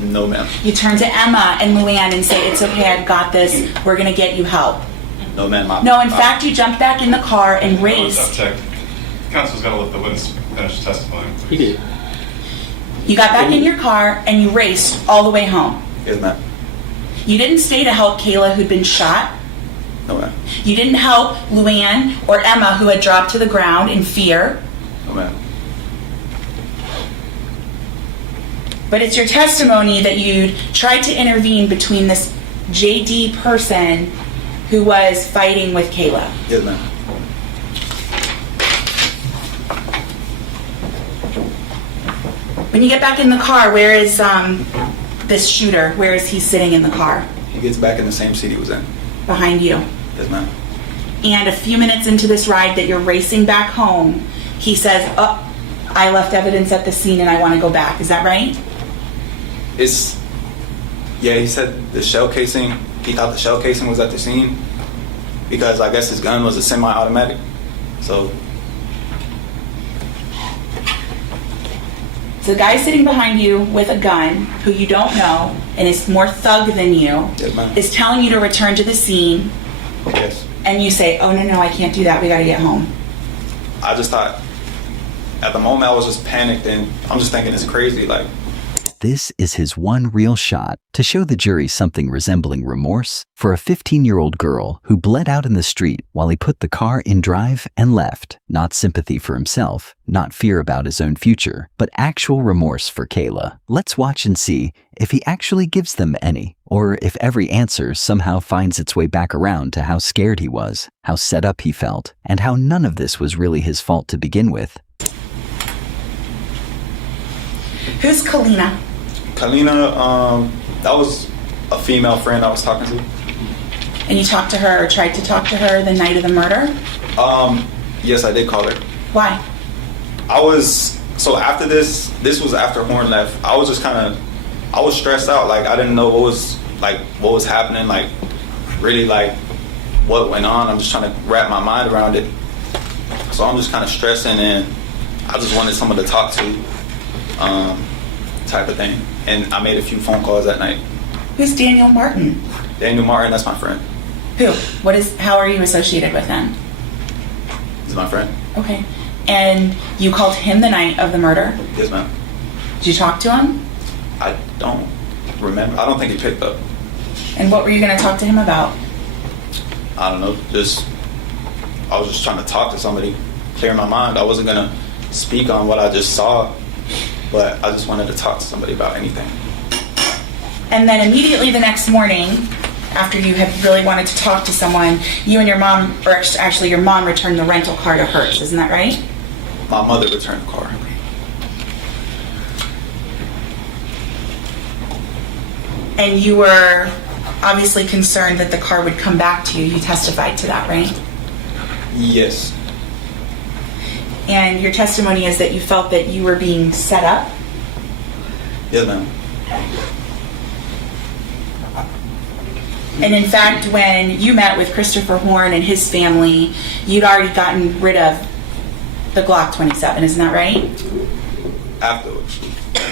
No, ma'am. You turn to Emma and Luann and say, "It's okay, I've got this. We're going to get you help." No, ma'am. No, in fact, you jumped back in the car and raced. Counsel's got to let the witness finish testifying. He did. You got back in your car and you raced all the way home. Yes, ma'am. You didn't stay to help Kayla, who'd been shot. No, ma'am. You didn't help Luann or Emma, who had dropped to the ground in fear. No, ma'am. But it's your testimony that you'd tried to intervene between this JD person who was fighting with Kayla. Yes, ma'am. When you get back in the car, where is this shooter? Where is he sitting in the car? He gets back in the same seat he was in. Behind you. Yes, ma'am. And a few minutes into this ride that you're racing back home, he says, "Oh, I left evidence at the scene and I want to go back." Is that right? Yeah, he said the shell casing, he thought the shell casing was at the scene because I guess his gun was a semi-automatic. So the guy sitting behind you with a gun, who you don't know and is more thug than you, Yes, ma'am. is telling you to return to the scene, yes, and you say, "Oh, no, I can't do that. We got to get home." I just thought, at the moment I was just panicked, and I'm just thinking it's crazy. Like, This is his one real shot to show the jury something resembling remorse for a 15-year-old girl who bled out in the street while he put the car in drive and left. Not sympathy for himself, not fear about his own future, but actual remorse for Kayla. Let's watch and see if he actually gives them any, or if every answer somehow finds its way back around to how scared he was, how set up he felt, and how none of this was really his fault to begin with. Who's Kalina? Kalina, that was a female friend I was talking to. And you talked to her or tried to talk to her the night of the murder? Yes, I did call her. Why? So after this was after Horn left, I was just I was stressed out. Like, I didn't know what was happening, like, really, like, what went on. I'm just trying to wrap my mind around it. So I'm just kind of stressing, and I just wanted someone to talk to, type of thing. And I made a few phone calls that night. Who's Daniel Martin? Daniel Martin, that's my friend. Who? How are you associated with him? He's my friend. Okay. And you called him the night of the murder? Yes, ma'am. Did you talk to him? I don't remember. I don't think he picked up. And what were you going to talk to him about? I don't know. I was just trying to talk to somebody, clear my mind. I wasn't going to speak on what I just saw, but I just wanted to talk to somebody about anything. And then immediately the next morning, after you had really wanted to talk to someone, you and your mom, or actually your mom, returned the rental car to hers. Isn't that right? My mother returned the car. And you were obviously concerned that the car would come back to you. You testified to that, right? Yes. And your testimony is that you felt that you were being set up? Yes, ma'am. And in fact, when you met with Christopher Horn and his family, you'd already gotten rid of the Glock 27, isn't that right? Afterwards.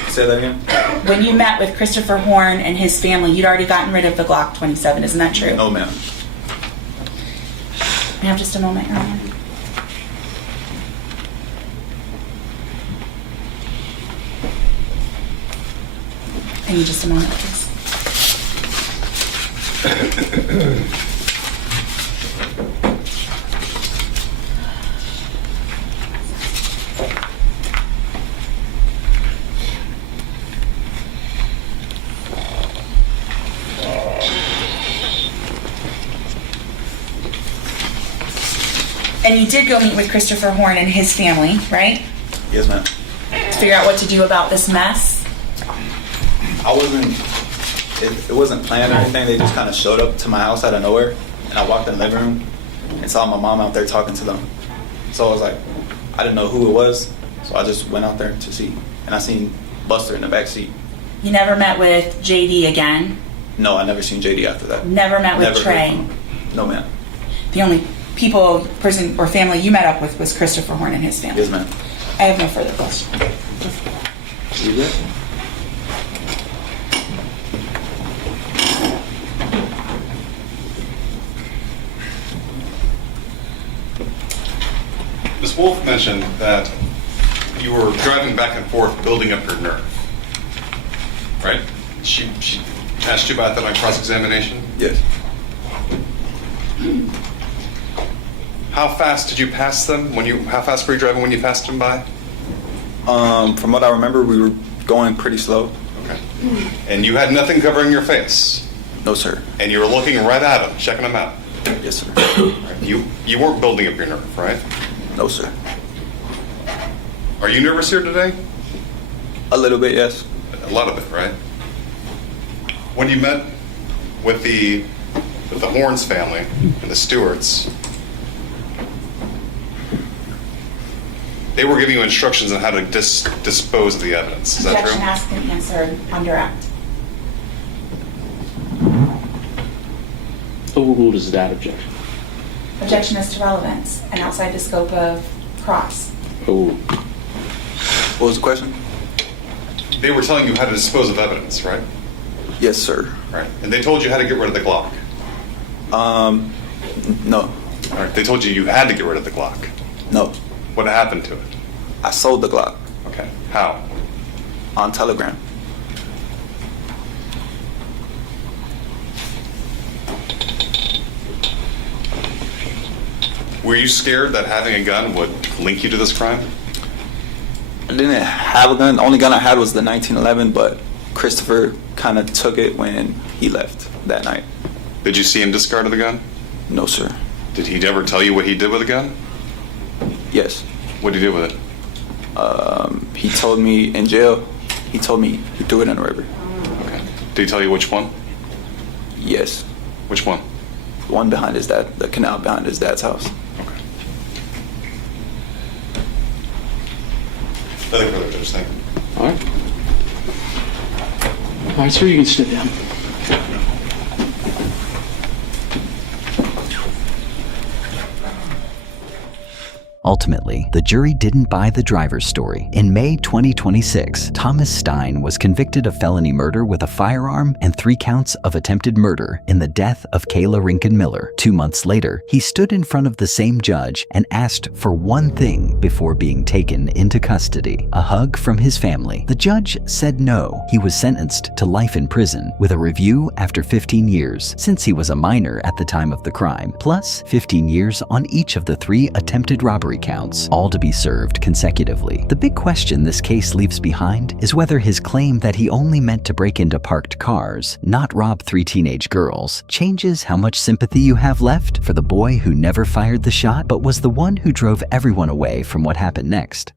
Say that again? When you met with Christopher Horn and his family, you'd already gotten rid of the Glock 27, isn't that true? No, ma'am. May I have just a moment, Your Honor? I need just a moment, please. And you did go meet with Christopher Horn and his family, right? Yes, ma'am. To figure out what to do about this mess? I wasn't, it wasn't planned or anything. They just kind of showed up to my house out of nowhere. And I walked in the living room and saw my mom out there talking to them. So I was like, I didn't know who it was. So I just went out there to see. And I seen Buster in the back seat. You never met with JD again? No, I never seen JD after that. Never met with Never Trey? heard from him. No, ma'am. The only person or family you met up with was Christopher Horn and his family? Yes, ma'am. I have no further questions. You good? Ms. Wolf mentioned that you were driving back and forth, building up your nerve. Right? She asked you about that on cross-examination? Yes. How fast did you pass them? How fast were you driving when you passed them by? From what I remember, we were going pretty slow. Okay. And you had nothing covering your face? No, sir. And you were looking right at them, checking them out? Yes, sir. Right. You weren't building up your nerve, right? No, sir. Are you nervous here today? A little bit, yes. A lot of it, right? When you met with the Horns family and the Stewarts, they were giving you instructions on how to dispose of the evidence. Is that Objection true? asked and answered on direct. Overruled is that objection. Objection is to relevance and outside the scope of cross. Oh, What was the question? They were telling you how to dispose of evidence, right? Yes, sir. Right. And they told you how to get rid of the Glock. No. All right. They told you had to get rid of the Glock. No. What happened to it? I sold the Glock Okay. How? on Telegram. Were you scared that having a gun would link you to this crime? I didn't have a gun. The only gun I had was the 1911, but Christopher kind of took it when he left that night. Did you see him discard the gun? No, sir. Did he ever tell you what he did with the gun? Yes. What did he do with it? He told me in jail, he told me he threw it in the river. Okay. Did he tell you which one? Yes. Which one? The one behind his dad, the canal behind his dad's house. Okay. Nothing further, Judge. Thank you. all right. All right, sir, you can sit down. Ultimately, the jury didn't buy the driver's story. In May 2026, Thomas Stein was convicted of felony murder with a firearm and 3 counts of attempted murder in the death of Kayla Rincon-Miller. 2 months later, he stood in front of the same judge and asked for one thing before being taken into custody: a hug from his family. The judge said no. He was sentenced to life in prison with a review after 15 years, since he was a minor at the time of the crime, plus 15 years on each of the 3 attempted robbery counts, all to be served consecutively. The big question this case leaves behind is whether his claim that he only meant to break into parked cars, not rob 3 teenage girls, changes how much sympathy you have left for the boy who never fired the shot but was the one who drove everyone away from what happened next.